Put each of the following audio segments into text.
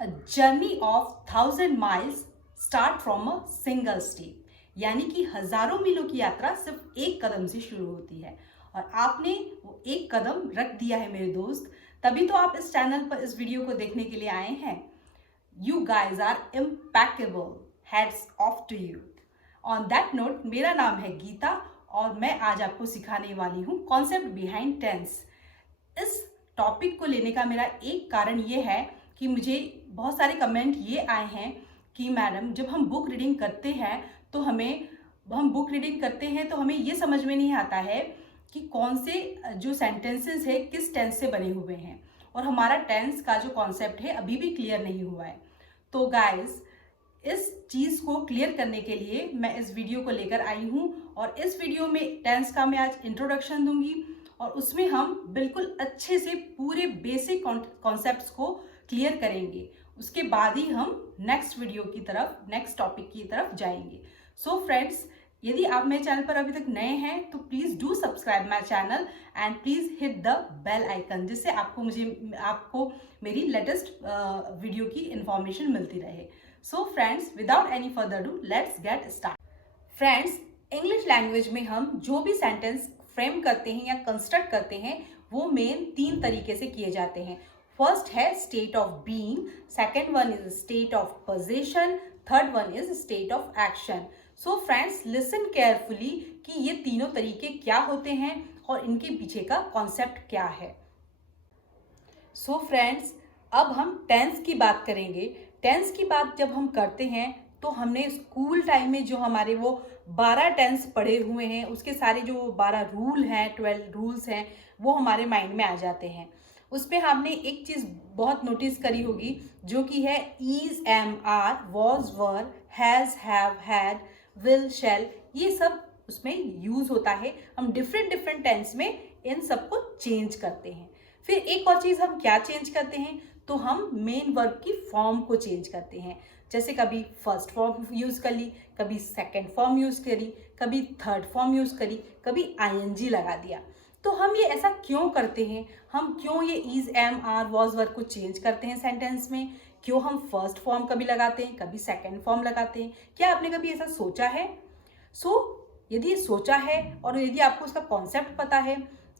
A journey of 1,000 miles start from a single step। यानी कि हजारों मीलों की यात्रा सिर्फ एक कदम से शुरू होती है और आपने वो एक कदम रख दिया है मेरे दोस्त। तभी तो आप इस चैनल पर इस वीडियो को देखने के लिए आए हैं। You guys are impeccable, heads off to you. On that note, मेरा नाम है गीता और मैं आज आपको सिखाने वाली हूँ कॉन्सेप्ट बिहाइंड टेंस। इस टॉपिक को लेने का मेरा एक कारण ये है कि मुझे बहुत सारे कमेंट ये आए हैं कि मैडम, जब हम बुक रीडिंग करते हैं तो हमें ये समझ में नहीं आता है कि कौन से जो सेंटेंसेस है किस टेंस से बने हुए हैं और हमारा टेंस का जो कॉन्सेप्ट है अभी भी क्लियर नहीं हुआ है। तो गाइस, इस चीज़ को क्लियर करने के लिए मैं इस वीडियो को लेकर आई हूँ और इस वीडियो में टेंस का मैं आज इंट्रोडक्शन दूंगी और उसमें हम बिल्कुल अच्छे से पूरे बेसिक कॉन्सेप्ट्स को क्लियर करेंगे। उसके बाद ही हम नेक्स्ट टॉपिक की तरफ जाएंगे। सो फ्रेंड्स, यदि आप मेरे चैनल पर अभी तक नए हैं तो please do subscribe my channel and please hit the bell icon, जिससे आपको मेरी लेटेस्ट वीडियो की इंफॉर्मेशन मिलती रहे। So friends, without any further do, let's get start. Friends, English language में हम जो भी सेंटेंस फ्रेम करते हैं या कंस्ट्रक्ट करते हैं वो मेन 3 तरीके से किए जाते हैं। फर्स्ट है state of being, second one is state of position, third one is state of action. So friends, listen carefully कि ये तीनों तरीके क्या होते हैं और इनके पीछे का कॉन्सेप्ट क्या है। सो फ्रेंड्स, अब हम टेंस की बात करेंगे। टेंस की बात जब हम करते हैं तो हमने स्कूल टाइम में जो हमारे वो 12 टेंस पढ़े हुए हैं, उसके सारे जो 12 रूल हैं, 12 रूल्स हैं, वो हमारे माइंड में आ जाते हैं। उस पर हमने एक चीज़ बहुत नोटिस करी होगी जो कि है is, am, are, was, were, has, have, had, will, shall. ये सब उसमें यूज होता है। हम डिफरेंट टेंस में इन सबको चेंज करते हैं। फिर एक और चीज़ हम क्या चेंज करते हैं, तो हम मेन वर्ब की फॉर्म को चेंज करते हैं। जैसे कभी फर्स्ट फॉर्म यूज़ कर ली, कभी सेकंड फॉर्म यूज़ करी, कभी थर्ड फॉर्म यूज़ करी, कभी आईएनजी लगा दिया। तो हम ये ऐसा क्यों करते हैं? हम क्यों ये इज, एम, आर, वॉज, वर को चेंज करते हैं सेंटेंस में? क्यों हम फर्स्ट फॉर्म कभी लगाते हैं, कभी सेकंड फॉर्म लगाते हैं? क्या आपने कभी ऐसा सोचा है? यदि सोचा है और यदि आपको उसका कॉन्सेप्ट पता है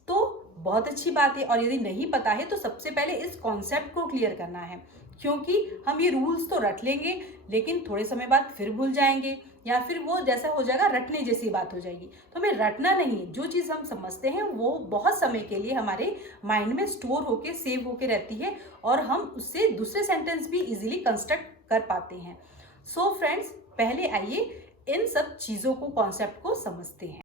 तो बहुत अच्छी बात है, और यदि नहीं पता है तो सबसे पहले इस कॉन्सेप्ट को क्लियर करना है, क्योंकि हम ये रूल्स तो रट लेंगे लेकिन थोड़े समय बाद फिर भूल जाएंगे या फिर वो जैसा हो जाएगा, रटने जैसी बात हो जाएगी। तो हमें रटना नहीं, जो चीज़ हम समझते हैं वो बहुत समय के लिए हमारे माइंड में स्टोर होके सेव होके रहती है और हम उससे दूसरे सेंटेंस भी इजीली कंस्ट्रक्ट कर पाते हैं। सो फ्रेंड्स, पहले आइए इन सब चीज़ों को, कॉन्सेप्ट को समझते हैं।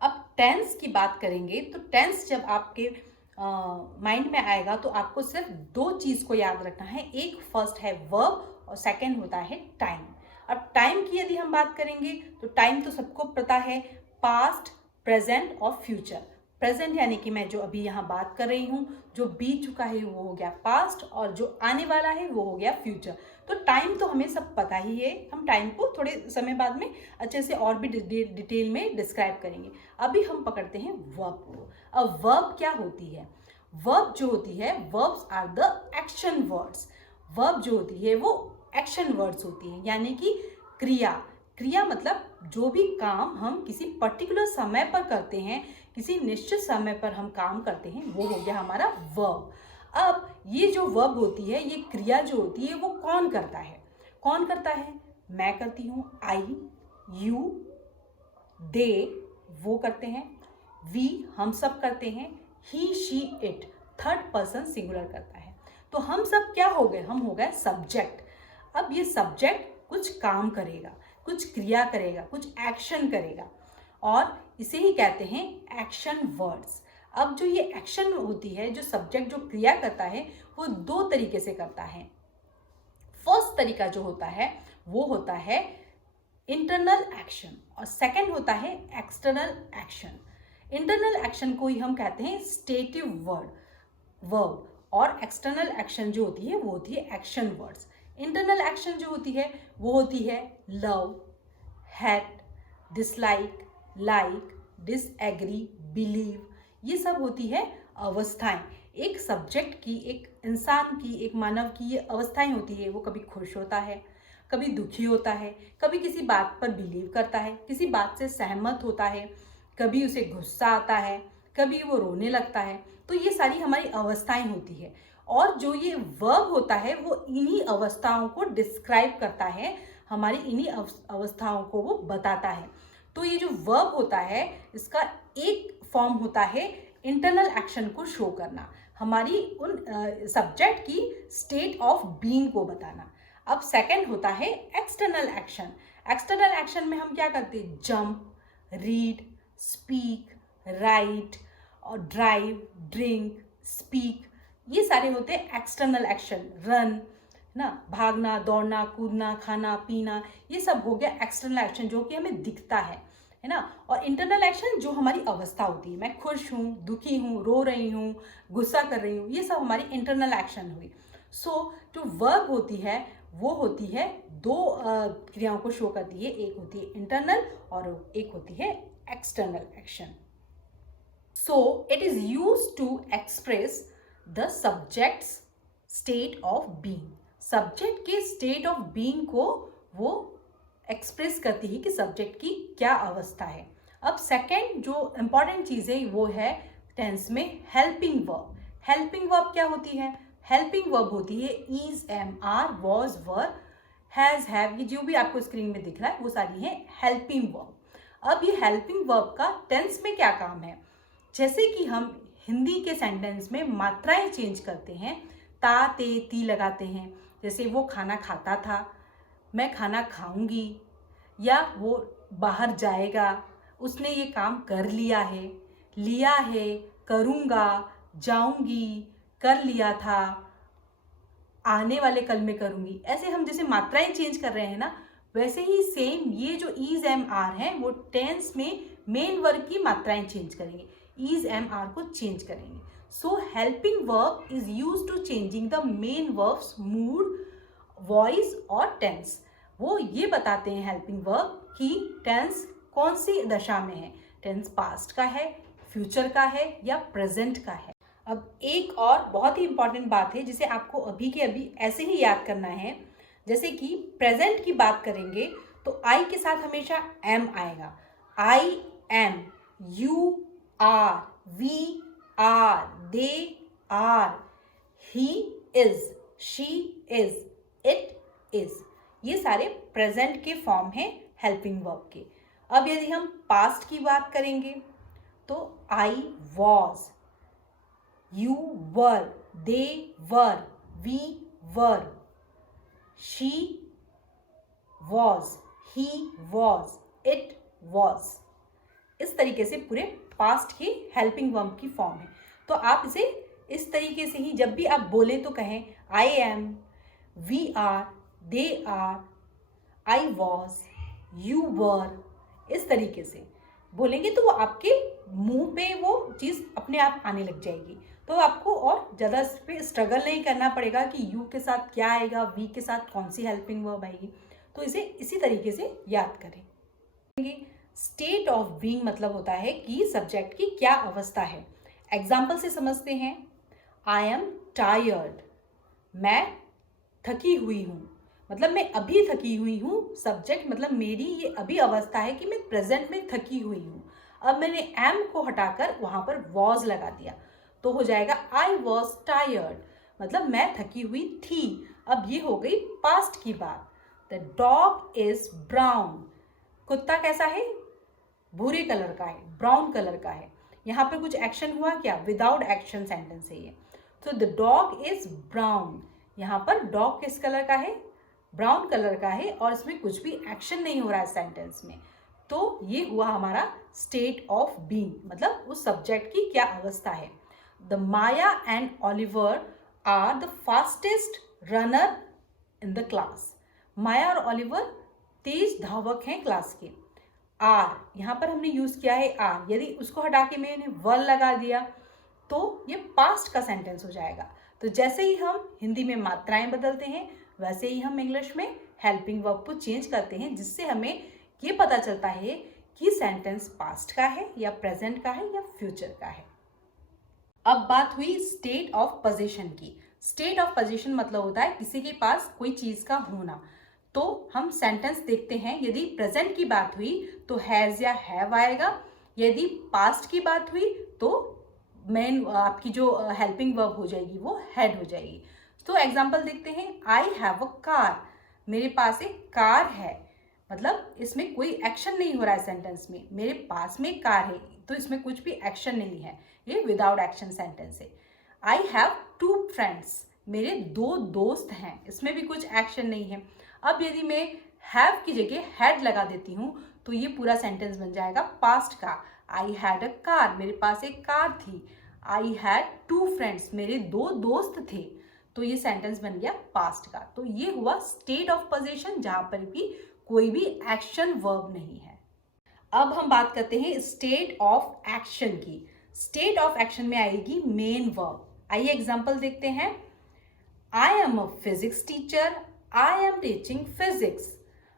अब टेंस की बात करेंगे तो टेंस जब आपके माइंड में आएगा तो आपको सिर्फ 2 चीज़ को याद रखना है। एक फर्स्ट है वर्ब और सेकंड होता है टाइम। अब टाइम की यदि हम बात करेंगे तो टाइम तो सबको पता है, पास्ट, प्रेजेंट और फ्यूचर। प्रेजेंट यानी कि मैं जो अभी यहाँ बात कर रही हूँ, जो बीत चुका है वो हो गया पास्ट और जो आने वाला है वो हो गया फ्यूचर। तो टाइम तो हमें सब पता ही है, हम टाइम को थोड़े समय बाद में अच्छे से और भी डिटेल में डिस्क्राइब करेंगे। अभी हम पकड़ते हैं वर्ब को। अब वर्ब क्या होती है? वर्ब जो होती है, verbs are the action words. Verb जो होती है वो एक्शन वर्ड्स होती हैं, यानी कि क्रिया। क्रिया मतलब जो भी काम हम किसी पर्टिकुलर समय पर करते हैं, किसी निश्चित समय पर हम काम करते हैं, वो हो गया हमारा वर्ब। अब ये जो वर्ब होती है, ये क्रिया जो होती है वो कौन करता है? कौन करता है? मैं करती हूँ, आई, यू, दे वो करते हैं, वी हम सब करते हैं, he, she, it third person singular करता है। तो हम सब क्या हो गए? हम हो गए सब्जेक्ट। अब ये सब्जेक्ट कुछ काम करेगा, कुछ क्रिया करेगा, कुछ एक्शन करेगा और इसे ही कहते हैं एक्शन वर्ड्स। अब जो ये एक्शन होती है, जो सब्जेक्ट जो क्रिया करता है, वो 2 तरीके से करता है। फर्स्ट तरीका जो होता है वो होता है इंटरनल एक्शन और सेकंड होता है एक्सटर्नल एक्शन। इंटरनल एक्शन को ही हम कहते हैं स्टेटिव वर्ब और एक्सटर्नल एक्शन जो होती है वो होती है एक्शन वर्ड्स। इंटरनल एक्शन जो होती है वो होती है love, hate, dislike, like, disagree, believe. ये सब होती है अवस्थाएं। एक सब्जेक्ट की, एक इंसान की, एक मानव की ये अवस्थाएं होती है। वो कभी खुश होता है, कभी दुखी होता है, कभी किसी बात पर बिलीव करता है, किसी बात से सहमत होता है, कभी उसे गुस्सा आता है, कभी वो रोने लगता है। तो ये सारी हमारी अवस्थाएं होती है, और जो ये वर्ब होता है वो इन्हीं अवस्थाओं को डिस्क्राइब करता है, हमारी इन्हीं अवस्थाओं को वो बताता है। तो ये जो वर्ब होता है इसका एक फॉर्म होता है इंटरनल एक्शन को शो करना, हमारी उन सब्जेक्ट की स्टेट ऑफ बीइंग को बताना। अब सेकंड होता है एक्सटर्नल एक्शन। एक्सटर्नल एक्शन में हम क्या करते हैं? जंप, रीड, स्पीक, राइट और ड्राइव, ड्रिंक, स्पीक, ये सारे होते हैं एक्सटर्नल एक्शन। रन ना, भागना, दौड़ना, कूदना, खाना, पीना, ये सब हो गया एक्सटर्नल एक्शन जो कि हमें दिखता है ना। और इंटरनल एक्शन जो हमारी अवस्था होती है, मैं खुश हूँ, दुखी हूँ, रो रही हूँ, गुस्सा कर रही हूँ, ये सब हमारी इंटरनल एक्शन हुई। सो जो वर्ब होती है वो होती है दो क्रियाओं को शो करती है, एक होती है इंटरनल और एक होती है external action. So it is used to express the subject's state of being. Subject के स्टेट ऑफ बीइंग को वो एक्सप्रेस करती है कि सब्जेक्ट की क्या अवस्था है। अब सेकंड जो इंपॉर्टेंट चीज़ है वो है टेंस में हेल्पिंग वर्ब। हेल्पिंग वर्ब क्या होती है? हेल्पिंग वर्ब होती है is, am, are, was, were, has, have, ये जो भी आपको स्क्रीन में दिख रहा है वो सारी है हेल्पिंग वर्ब। अब ये हेल्पिंग वर्ब का टेंस में क्या काम है? जैसे कि हम हिंदी के सेंटेंस में मात्राएं चेंज करते हैं, ता, ते, ती लगाते हैं। जैसे वो खाना खाता था, मैं खाना खाऊंगी, या वो बाहर जाएगा, उसने ये काम कर लिया है, करूँगा, जाऊंगी, कर लिया था, आने वाले कल में करूँगी। ऐसे हम जैसे मात्राएं चेंज कर रहे हैं ना, वैसे ही सेम ये जो इज, एम, आर है वो टेंस में मेन वर्ब की मात्राएं चेंज करेंगे, इज, एम, आर को चेंज करेंगे। So helping verb is use to changing the main verbs mood, voice और टेंस। वो ये बताते हैं हेल्पिंग वर्ब कि टेंस कौन सी दशा में है, टेंस पास्ट का है, फ्यूचर का है या प्रेजेंट का है। अब एक और बहुत ही इंपॉर्टेंट बात है जिसे आपको अभी के अभी ऐसे ही याद करना है। जैसे कि प्रेजेंट की बात करेंगे तो आई के साथ हमेशा एम आएगा। I am, you are, we are, they are, he is, she is, it is, ये सारे प्रेजेंट के फॉर्म हैं हेल्पिंग वर्ब के। अब यदि हम पास्ट की बात करेंगे तो I was, you were, they were, we were, she was, he was, it was. इस तरीके से पूरे पास्ट की हेल्पिंग वर्ब की फॉर्म है। तो आप इसे इस तरीके से ही जब भी आप बोले तो कहें I am, we are, they are, I was, you were, इस तरीके से बोलेंगे तो वो आपके मुंह पे वो चीज़ अपने आप आने लग जाएगी। तो आपको और ज़्यादा इस पर स्ट्रगल नहीं करना पड़ेगा कि यू के साथ क्या आएगा, वी के साथ कौन सी हेल्पिंग वर्ब आएगी। तो इसे इसी तरीके से याद करें। स्टेट ऑफ बीइंग मतलब होता है कि सब्जेक्ट की क्या अवस्था है। एग्जाम्पल से समझते हैं। आई एम टायर्ड, मैं थकी हुई हूँ, मतलब मैं अभी थकी हुई हूँ। सब्जेक्ट मतलब मेरी ये अभी अवस्था है कि मैं प्रेजेंट में थकी हुई हूँ। अब मैंने एम को हटाकर वहाँ पर वॉज लगा दिया तो हो जाएगा आई वॉज टायर्ड, मतलब मैं थकी हुई थी। अब ये हो गई पास्ट की बात। द डॉग इज ब्राउन, कुत्ता कैसा है? भूरे कलर का है, ब्राउन कलर का है। यहाँ पर कुछ एक्शन हुआ क्या? विदाउट एक्शन सेंटेंस है ये। तो द डॉग इज ब्राउन, यहाँ पर डॉग किस कलर का है? ब्राउन कलर का है, और इसमें कुछ भी एक्शन नहीं हो रहा है सेंटेंस में। तो ये हुआ हमारा स्टेट ऑफ बीइंग, मतलब उस सब्जेक्ट की क्या अवस्था है। The Maya and Oliver are the fastest runner in the class. Maya और ओलिवर तेज धावक हैं क्लास के। आर, यहाँ पर हमने यूज किया है आर, यदि उसको हटा के मैंने वर लगा दिया तो ये पास्ट का सेंटेंस हो जाएगा। तो जैसे ही हम हिंदी में मात्राएं बदलते हैं वैसे ही हम इंग्लिश में हेल्पिंग वर्ब को चेंज करते हैं, जिससे हमें ये पता चलता है कि सेंटेंस पास्ट का है या प्रेजेंट का है या फ्यूचर का है। अब बात हुई स्टेट ऑफ पोजीशन की। स्टेट ऑफ पोजीशन मतलब होता है किसी के पास कोई चीज का होना। तो हम सेंटेंस देखते हैं, यदि प्रेजेंट की बात हुई तो हैज या हैव आएगा, यदि पास्ट की बात हुई तो मेन आपकी जो हेल्पिंग वर्ब हो जाएगी वो हैड हो जाएगी। तो एग्जांपल देखते हैं, आई हैव अ कार, मेरे पास एक कार है, मतलब इसमें कोई एक्शन नहीं हो रहा है सेंटेंस में, मेरे पास में कार है तो इसमें कुछ भी एक्शन नहीं है, ये विदाउट एक्शन सेंटेंस है। आई हैव 2 फ्रेंड्स, मेरे 2 दोस्त हैं, इसमें भी कुछ एक्शन नहीं है। अब यदि मैं हैव की जगह हैड लगा देती हूँ तो ये पूरा सेंटेंस बन जाएगा पास्ट का। आई हैड अ कार, मेरे पास एक कार थी। आई हैड 2 फ्रेंड्स, मेरे 2 दोस्त थे। तो ये सेंटेंस बन गया पास्ट का। तो ये हुआ स्टेट ऑफ पोजीशन, जहां पर भी कोई भी एक्शन वर्ब नहीं है। अब हम बात करते हैं स्टेट ऑफ एक्शन की। स्टेट ऑफ एक्शन में आएगी मेन वर्ब। आइए एग्जांपल देखते हैं। I am a physics teacher, I am teaching physics.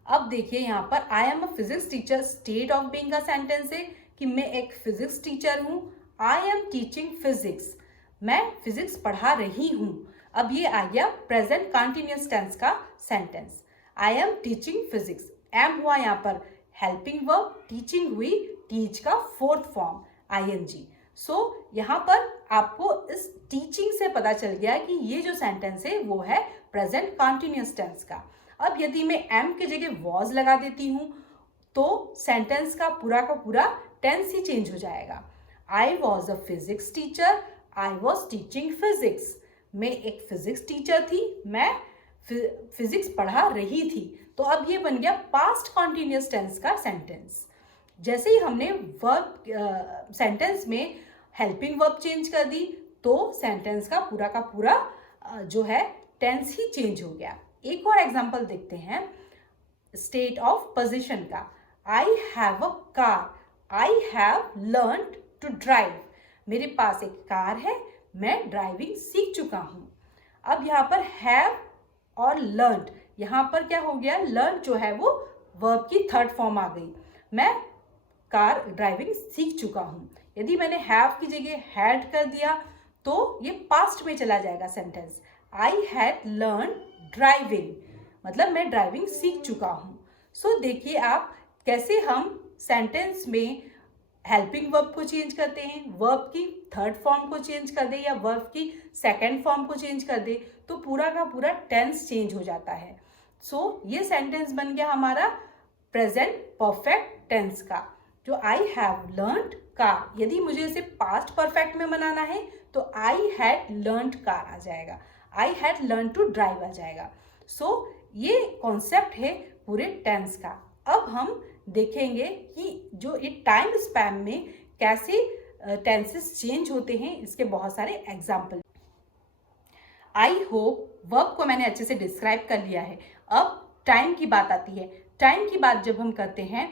अब देखिए यहाँ पर I am a physics teacher state of being का सेंटेंस है कि मैं एक फिजिक्स टीचर हूँ। आई एम टीचिंग फिजिक्स, मैं फिजिक्स पढ़ा रही हूँ। अब ये आ गया प्रेजेंट कंटिन्यूअस टेंस का sentence. I am teaching physics, M हुआ यहाँ पर हेल्पिंग वर्ब, टीचिंग हुई टीच का 4th फॉर्म आईएनजी। सो यहाँ पर आपको इस टीचिंग से पता चल गया कि ये जो सेंटेंस है वो है प्रेजेंट कंटिन्यूअस टेंस का। अब यदि मैं एम की जगह वॉज लगा देती हूँ तो सेंटेंस का पूरा टेंस ही चेंज हो जाएगा। I was a physics teacher, I was teaching physics, मैं एक फिजिक्स टीचर थी, मैं फिजिक्स पढ़ा रही थी। तो अब ये बन गया पास्ट कॉन्टिन्यूअस टेंस का सेंटेंस। जैसे ही हमने वर्ब सेंटेंस में हेल्पिंग वर्ब चेंज कर दी तो सेंटेंस का पूरा जो है टेंस ही चेंज हो गया। एक और एग्जांपल देखते हैं स्टेट ऑफ पोजीशन का। I have a car, I have learned to drive, मेरे पास एक कार है, मैं ड्राइविंग सीख चुका हूँ। अब यहाँ पर हैव और लर्नड, यहाँ पर क्या हो गया, लर्न जो है वो वर्ब की 3rd फॉर्म आ गई, मैं कार ड्राइविंग सीख चुका हूँ। यदि मैंने हैव की जगह हैड कर दिया तो ये पास्ट में चला जाएगा sentence. I had learn driving, मतलब मैं ड्राइविंग सीख चुका हूँ। सो देखिए आप कैसे हम सेंटेंस में हेल्पिंग वर्ब को चेंज करते हैं, वर्ब की 3rd फॉर्म को चेंज कर दे या वर्ब की 2nd फॉर्म को चेंज कर दे तो पूरा का पूरा टेंस चेंज हो जाता है। सो ये सेंटेंस बन गया हमारा प्रेजेंट परफेक्ट टेंस का, जो आई हैव लर्नड कार। यदि मुझे इसे पास्ट परफेक्ट में बनाना है तो आई हैड लर्नड कार आ जाएगा, I had learn to drive आ जाएगा। सो ये कॉन्सेप्ट है पूरे टेंस का। अब हम देखेंगे कि जो ये टाइम स्पैन में कैसे टेंसेस चेंज होते हैं, इसके बहुत सारे एग्जाम्पल। आई होप वर्ब को मैंने अच्छे से डिस्क्राइब कर लिया है। अब टाइम की बात आती है। टाइम की बात जब हम करते हैं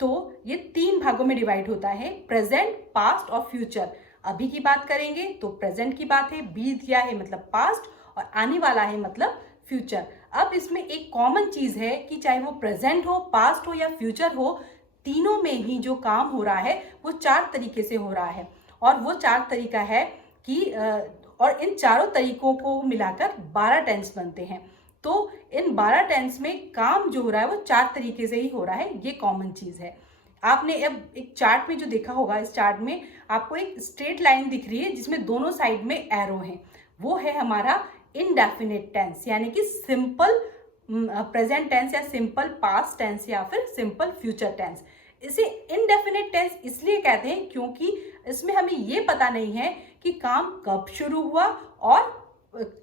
तो ये 3 भागों में डिवाइड होता है, प्रेजेंट, पास्ट और फ्यूचर। अभी की बात करेंगे तो प्रेजेंट की बात है, बीत गया है मतलब पास्ट, और आने वाला है मतलब फ्यूचर। अब इसमें एक कॉमन चीज है कि चाहे वो प्रेजेंट हो, पास्ट हो या फ्यूचर हो, तीनों में ही जो काम हो रहा है वो 4 तरीके से हो रहा है। और वो 4 तरीका है कि और इन चारों तरीकों को मिलाकर 12 टेंस बनते हैं। तो इन 12 टेंस में काम जो हो रहा है वो 4 तरीके से ही हो रहा है, ये कॉमन चीज है। आपने अब एक चार्ट में जो देखा होगा, इस चार्ट में आपको एक स्ट्रेट लाइन दिख रही है जिसमें दोनों साइड में एरो हैं, वो है हमारा इनडेफिनिट टेंस, यानी कि सिंपल प्रेजेंट टेंस या सिंपल पास्ट टेंस या फिर सिंपल फ्यूचर टेंस। इसे इनडेफिनिट टेंस इसलिए कहते हैं क्योंकि इसमें हमें ये पता नहीं है कि काम कब शुरू हुआ, और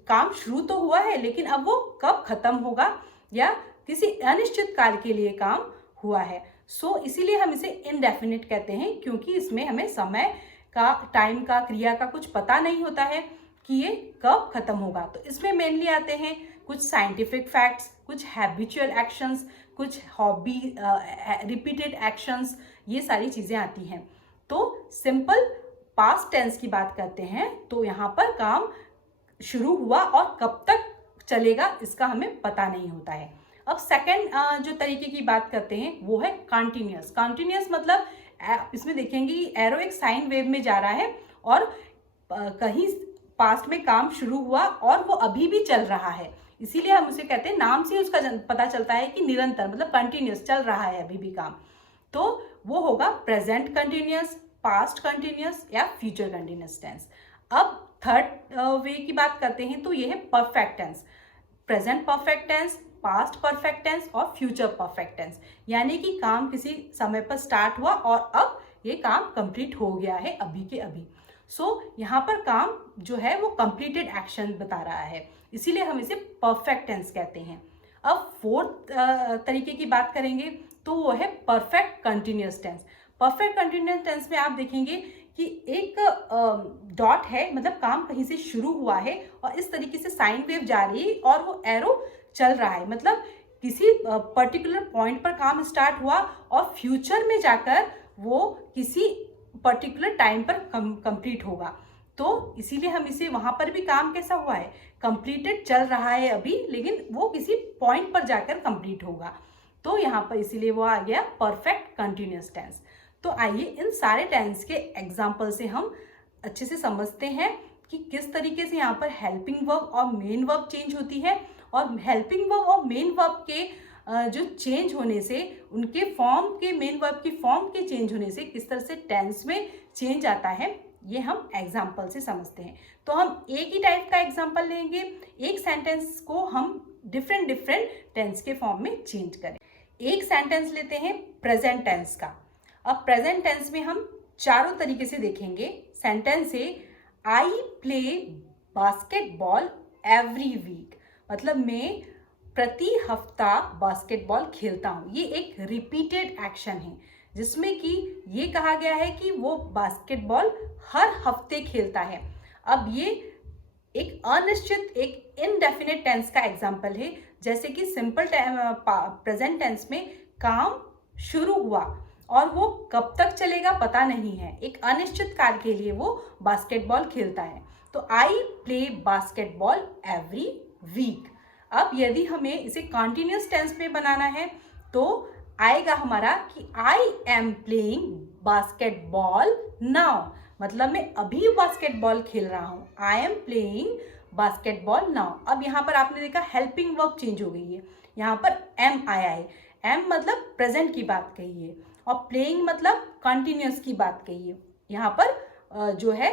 काम शुरू तो हुआ है लेकिन अब वो कब खत्म होगा, या किसी अनिश्चित काल के लिए काम हुआ है। सो इसीलिए हम इसे इनडेफिनिट कहते हैं, क्योंकि इसमें हमें समय का, टाइम का, क्रिया का कुछ पता नहीं होता है कि ये कब खत्म होगा। तो इसमें मेनली आते हैं कुछ साइंटिफिक फैक्ट्स, कुछ हैबिचुअल एक्शंस, कुछ हॉबी रिपीटेड एक्शंस, ये सारी चीज़ें आती हैं। तो सिंपल पास्ट टेंस की बात करते हैं तो यहाँ पर काम शुरू हुआ और कब तक चलेगा इसका हमें पता नहीं होता है। अब सेकंड जो तरीके की बात करते हैं वो है कंटिन्यूअस। कंटिन्यूअस मतलब इसमें देखेंगे कि एरो एक साइन वेव में जा रहा है और कहीं पास्ट में काम शुरू हुआ और वो अभी भी चल रहा है, इसीलिए हम उसे कहते हैं, नाम से उसका पता चलता है कि निरंतर, मतलब कंटिन्यूस, चल रहा है अभी भी काम, तो वो होगा प्रेजेंट कंटिन्यूस, पास्ट कंटिन्यूस या फ्यूचर कंटिन्यूस टेंस। अब थर्ड वे की बात करते हैं तो ये है perfect tense. Present perfect tense, past perfect tense और फ्यूचर परफेक्ट टेंस, यानी कि काम किसी समय पर स्टार्ट हुआ और अब ये काम कंप्लीट हो गया है अभी के अभी। यहाँ पर काम जो है वो कंप्लीटेड एक्शन बता रहा है, इसीलिए हम इसे परफेक्ट टेंस कहते हैं। अब फोर्थ तरीके की बात करेंगे तो वो है perfect continuous tense. Perfect continuous tense में आप देखेंगे कि एक डॉट है, मतलब काम कहीं से शुरू हुआ है और इस तरीके से साइन वेव जा रही है और वो एरो चल रहा है, मतलब किसी पर्टिकुलर पॉइंट पर काम स्टार्ट हुआ और फ्यूचर में जाकर वो किसी पर्टिकुलर टाइम पर कंप्लीट होगा। तो इसीलिए हम इसे, वहाँ पर भी काम कैसा हुआ है, कंप्लीटेड, चल रहा है अभी, लेकिन वो किसी पॉइंट पर जाकर कंप्लीट होगा, तो यहाँ पर इसीलिए वो आ गया परफेक्ट कंटिन्यूस टेंस। तो आइए इन सारे टेंस के एग्जाम्पल से हम अच्छे से समझते हैं कि किस तरीके से यहाँ पर हेल्पिंग वर्ब और मेन वर्ब चेंज होती है, और हेल्पिंग वर्ब और मेन वर्ब के जो चेंज होने से, उनके फॉर्म के, मेन वर्ब की फॉर्म के चेंज होने से किस तरह से टेंस में चेंज आता है, ये हम एग्जाम्पल से समझते हैं। तो हम एक ही टाइप का एग्जाम्पल लेंगे, एक सेंटेंस को हम डिफरेंट टेंस के फॉर्म में चेंज करें। एक सेंटेंस लेते हैं प्रेजेंट टेंस का। अब प्रेजेंट टेंस में हम चारों तरीके से देखेंगे। सेंटेंस है I play basketball every week, मतलब मैं प्रति हफ्ता बास्केटबॉल खेलता हूँ। ये एक रिपीटेड एक्शन है जिसमें कि ये कहा गया है कि वो बास्केटबॉल हर हफ्ते खेलता है। अब ये एक अनिश्चित, एक इनडेफिनेट टेंस का एग्जाम्पल है, जैसे कि सिंपल प्रेजेंट टेंस में काम शुरू हुआ और वो कब तक चलेगा पता नहीं है, एक अनिश्चित काल के लिए वो बास्केटबॉल खेलता है। तो I play basketball every week. अब यदि हमें इसे कंटिन्यूस टेंस में बनाना है तो आएगा हमारा कि I am playing basketball now, मतलब मैं अभी बास्केटबॉल खेल रहा हूँ। I am playing basketball now. अब यहाँ पर आपने देखा हेल्पिंग वर्ब चेंज हो गई है, यहाँ पर एम आया है। एम मतलब प्रेजेंट की बात कही है और प्लेइंग मतलब कंटिन्यूस की बात कही है। यहाँ पर जो है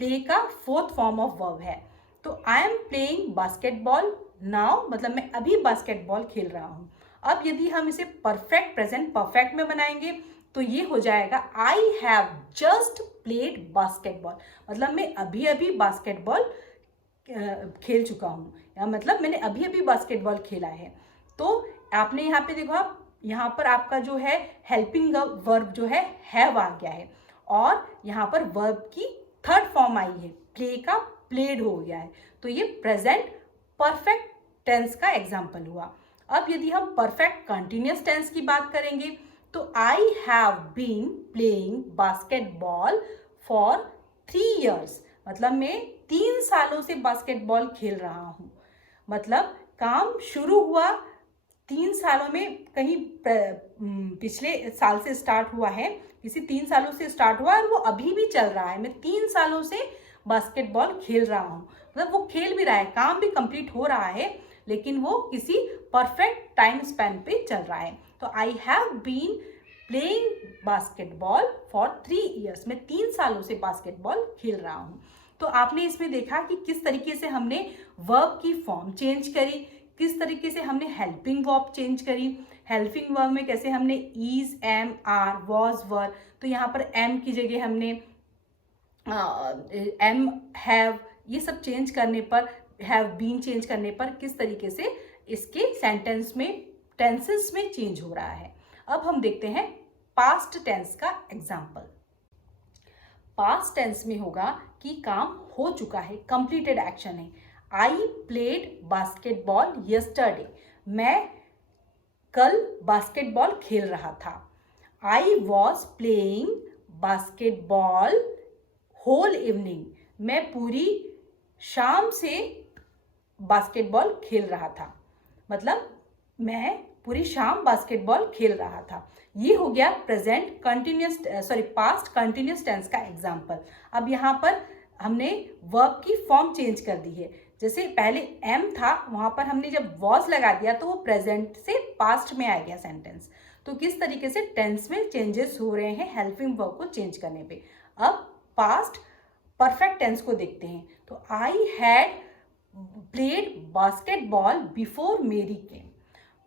प्ले का फोर्थ फॉर्म ऑफ वर्ब है। तो I am playing basketball now, मतलब मैं अभी बास्केटबॉल खेल रहा हूँ। अब यदि हम इसे परफेक्ट प्रेजेंट परफेक्ट में बनाएंगे तो ये हो जाएगा I have just played basketball, मतलब मैं अभी अभी बास्केटबॉल खेल चुका हूँ, या मतलब मैंने अभी अभी बास्केटबॉल खेला है। तो आपने यहाँ पे देखो, आप यहाँ पर आपका जो है हेल्पिंग वर्ब जो है हैव आ गया है और यहाँ पर वर्ब की थर्ड फॉर्म आई है, प्ले का प्लेड हो गया है। तो ये प्रेजेंट परफेक्ट टेंस का एग्जाम्पल हुआ। अब यदि हम परफेक्ट कंटिन्यूस टेंस की बात करेंगे तो I have been playing basketball for 3 years, मतलब मैं 3 सालों से बास्केटबॉल खेल रहा हूँ। मतलब काम शुरू हुआ 3 सालों में, कहीं पिछले साल से स्टार्ट हुआ है, किसी 3 सालों से स्टार्ट हुआ और वो अभी भी चल रहा है। मैं 3 सालों से बास्केटबॉल खेल रहा हूँ, मतलब वो खेल भी रहा है, काम भी कंप्लीट हो रहा है, लेकिन वो किसी परफेक्ट टाइम स्पैन पे चल रहा है। तो I have been playing basketball for 3 years, मैं 3 सालों से बास्केटबॉल खेल रहा हूँ। तो आपने इसमें देखा कि किस तरीके से हमने वर्ब की फॉर्म चेंज करी, किस तरीके से हमने हेल्पिंग वर्ब चेंज करी। हेल्पिंग वर्ब में कैसे हमने इज, एम, आर, वॉज, वर, तो यहाँ पर एम की जगह हमने एम, हैव, ये सब चेंज करने पर, हैव बीन चेंज करने पर किस तरीके से इसके सेंटेंस में, टेंसेस में चेंज हो रहा है। अब हम देखते हैं पास्ट टेंस का एग्जाम्पल। पास्ट टेंस में होगा कि काम हो चुका है, कंप्लीटेड एक्शन है। आई प्लेड बास्केटबॉल यस्टरडे, मैं कल बास्केटबॉल खेल रहा था। I was playing basketball whole evening, मैं पूरी शाम से बास्केटबॉल खेल रहा था, मतलब मैं पूरी शाम बास्केटबॉल खेल रहा था। ये हो गया present continuous, past continuous tense का एग्जाम्पल। अब यहाँ पर हमने वर्ब की फॉर्म चेंज कर दी है। जैसे पहले एम था, वहाँ पर हमने जब वॉज लगा दिया तो वो प्रेजेंट से पास्ट में आ गया सेंटेंस। तो किस तरीके से टेंस में चेंजेस हो रहे हैं हेल्पिंग वर्ब को चेंज करने पे। अब पास्ट परफेक्ट टेंस को देखते हैं। तो I had played basketball before मेरी केम।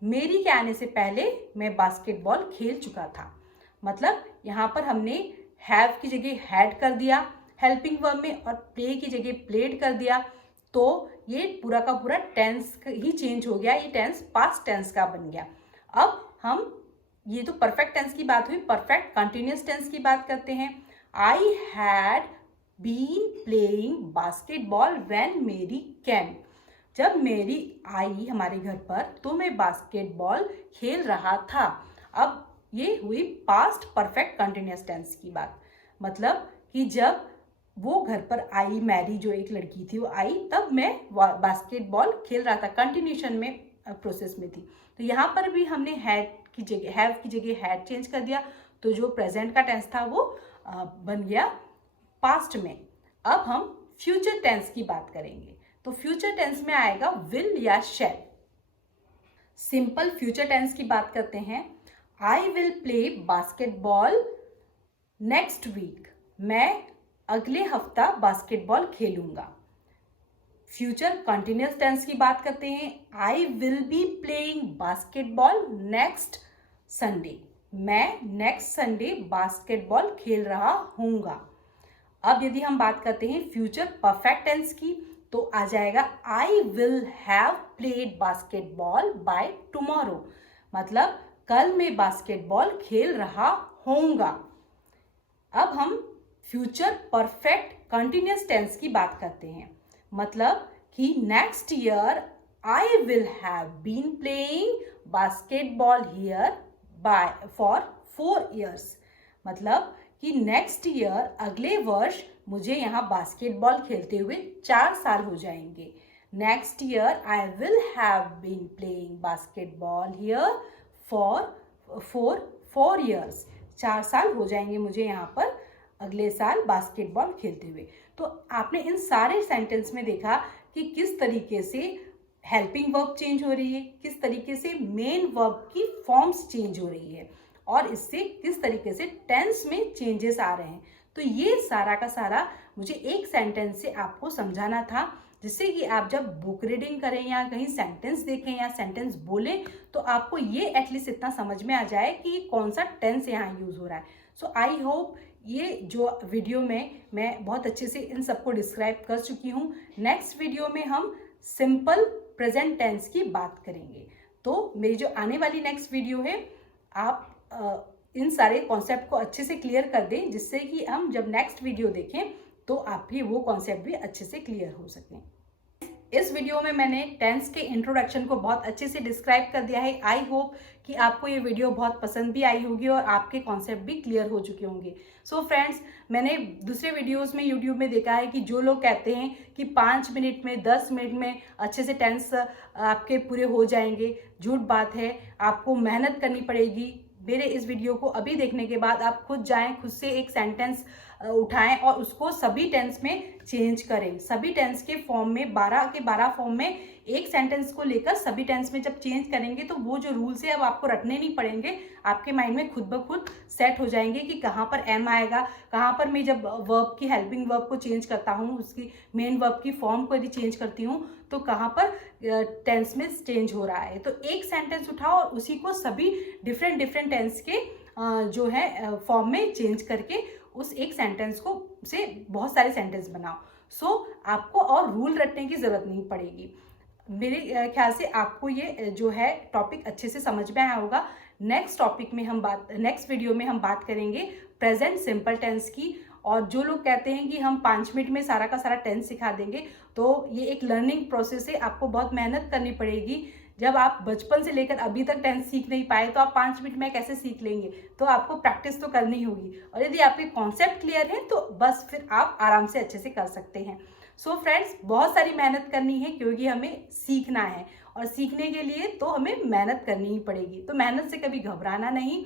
मेरी के आने से पहले मैं बास्केटबॉल खेल चुका था। मतलब यहाँ पर हमने हैव की जगह हैड कर दिया हेल्पिंग वर्ब में और प्ले की जगह प्लेड कर दिया। तो ये पूरा का पूरा टेंस ही चेंज हो गया, ये टेंस पास्ट टेंस का बन गया। अब हम ये तो परफेक्ट टेंस की बात हुई, परफेक्ट कंटिन्यूअस टेंस की बात करते हैं। I had been playing basketball when Mary came. जब मेरी आई हमारे घर पर तो मैं बास्केटबॉल खेल रहा था। अब ये हुई पास्ट परफेक्ट कंटिन्यूअस टेंस की बात। मतलब कि जब वो घर पर आई, मैरी जो एक लड़की थी वो आई, तब मैं बास्केटबॉल खेल रहा था, कंटिन्यूशन में प्रोसेस में थी। तो यहाँ पर भी हमने हैड की जगह हैव की जगह हैड चेंज कर दिया। तो जो प्रेजेंट का टेंस था वो बन गया पास्ट में। अब हम फ्यूचर टेंस की बात करेंगे। तो फ्यूचर टेंस में आएगा विल या शैल। सिंपल फ्यूचर टेंस की बात करते हैं। I will play basketball next week. मैं अगले हफ्ता बास्केटबॉल खेलूंगा। फ्यूचर कंटिन्यूअस टेंस की बात करते हैं। I will be playing basketball next Sunday. मैं नेक्स्ट संडे बास्केटबॉल खेल रहा हूँगा। अब यदि हम बात करते हैं फ्यूचर परफेक्ट टेंस की, तो आ जाएगा आई will have played basketball by tomorrow. मतलब कल मैं बास्केटबॉल खेल रहा होऊंगा। अब हम फ्यूचर परफेक्ट कंटिन्यूअस टेंस की बात करते हैं। मतलब कि next year I will have been playing basketball here by for 4 years। मतलब कि नेक्स्ट ईयर अगले वर्ष मुझे यहाँ बास्केटबॉल खेलते हुए 4 साल हो जाएंगे। Next year I will have been playing basketball here for 4 years। 4 साल हो जाएंगे मुझे यहाँ पर अगले साल बास्केटबॉल खेलते हुए। तो आपने इन सारे सेंटेंस में देखा कि किस तरीके से हेल्पिंग वर्ब चेंज हो रही है, किस तरीके से मेन वर्ब की फॉर्म्स चेंज हो रही है और इससे किस तरीके से टेंस में चेंजेस आ रहे हैं। तो ये सारा का सारा मुझे एक सेंटेंस से आपको समझाना था, जिससे कि आप जब बुक रीडिंग करें या कहीं सेंटेंस देखें या सेंटेंस बोलें तो आपको ये एटलीस्ट इतना समझ में आ जाए कि कौन सा टेंस यहाँ यूज़ हो रहा है। सो आई होप ये जो वीडियो में मैं बहुत अच्छे से इन सबको डिस्क्राइब कर चुकी हूँ। नेक्स्ट वीडियो में हम सिंपल प्रेजेंट टेंस की बात करेंगे। तो मेरी जो आने वाली नेक्स्ट वीडियो है, आप इन सारे कॉन्सेप्ट को अच्छे से क्लियर कर दें, जिससे कि हम जब नेक्स्ट वीडियो देखें तो आप भी वो कॉन्सेप्ट भी अच्छे से क्लियर हो सकें। इस वीडियो में मैंने टेंस के इंट्रोडक्शन को बहुत अच्छे से डिस्क्राइब कर दिया है। आई होप कि आपको ये वीडियो बहुत पसंद भी आई होगी और आपके कॉन्सेप्ट भी क्लियर हो चुके होंगे। सो फ्रेंड्स, मैंने दूसरे वीडियोस में यूट्यूब में देखा है कि जो लोग कहते हैं कि 5 मिनट में 10 मिनट में अच्छे से टेंस आपके पूरे हो जाएंगे, झूठ बात है। आपको मेहनत करनी पड़ेगी। मेरे इस वीडियो को अभी देखने के बाद आप खुद जाएं, खुद से एक सेंटेंस उठाएं और उसको सभी टेंस में चेंज करें। सभी टेंस के फॉर्म में 12 के 12 फॉर्म में एक सेंटेंस को लेकर सभी टेंस में जब चेंज करेंगे तो वो जो रूल्स है अब आपको रटने नहीं पड़ेंगे, आपके माइंड में खुद ब खुद सेट हो जाएंगे कि कहाँ पर एम आएगा, कहाँ पर मैं जब वर्ब की हेल्पिंग वर्ब को चेंज करता हूँ, उसकी मेन वर्ब की फॉर्म को यदि चेंज करती हूँ तो कहाँ पर टेंस में चेंज हो रहा है। तो एक सेंटेंस उठाओ और उसी को सभी डिफरेंट टेंस के जो है फॉर्म में चेंज करके उस एक सेंटेंस को से बहुत सारे सेंटेंस बनाओ। सो आपको और रूल रटने की ज़रूरत नहीं पड़ेगी। मेरे ख्याल से आपको ये जो है टॉपिक अच्छे से समझ में आया होगा। नेक्स्ट वीडियो में हम बात करेंगे प्रेजेंट सिंपल टेंस की। और जो लोग कहते हैं कि हम 5 मिनट में सारा का सारा टेंस सिखा देंगे, तो ये एक लर्निंग प्रोसेस है, आपको बहुत मेहनत करनी पड़ेगी। जब आप बचपन से लेकर अभी तक टेंस सीख नहीं पाए तो आप 5 मिनट में कैसे सीख लेंगे। तो आपको प्रैक्टिस तो करनी होगी और यदि आपके कॉन्सेप्ट क्लियर है तो बस फिर आप आराम से अच्छे से कर सकते हैं। सो फ्रेंड्स, बहुत सारी मेहनत करनी है क्योंकि हमें सीखना है और सीखने के लिए तो हमें मेहनत करनी ही पड़ेगी। तो मेहनत से कभी घबराना नहीं।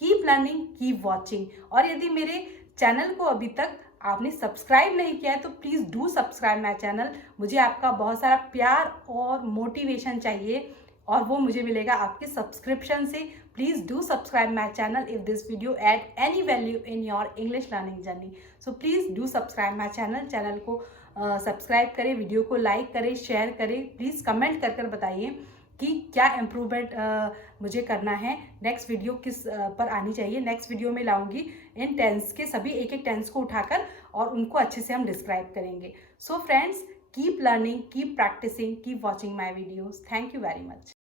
Keep learning, keep watching. और यदि मेरे चैनल को अभी तक आपने सब्सक्राइब नहीं किया है तो please do subscribe my channel. मुझे आपका बहुत सारा प्यार और मोटिवेशन चाहिए और वो मुझे मिलेगा आपके सब्सक्रिप्शन से। Please do subscribe my channel if this video add any value in your English learning journey. So please do subscribe my channel. Channel को सब्सक्राइब करें, वीडियो को लाइक करें, शेयर करें। प्लीज़ कमेंट कर बताइए कि क्या इम्प्रूवमेंट मुझे करना है, नेक्स्ट वीडियो किस पर आनी चाहिए। नेक्स्ट वीडियो में लाऊंगी इन टेंस के सभी एक एक टेंस को उठाकर और उनको अच्छे से हम डिस्क्राइब करेंगे। So friends, keep learning, keep practising, keep watching my videos. Thank you very much.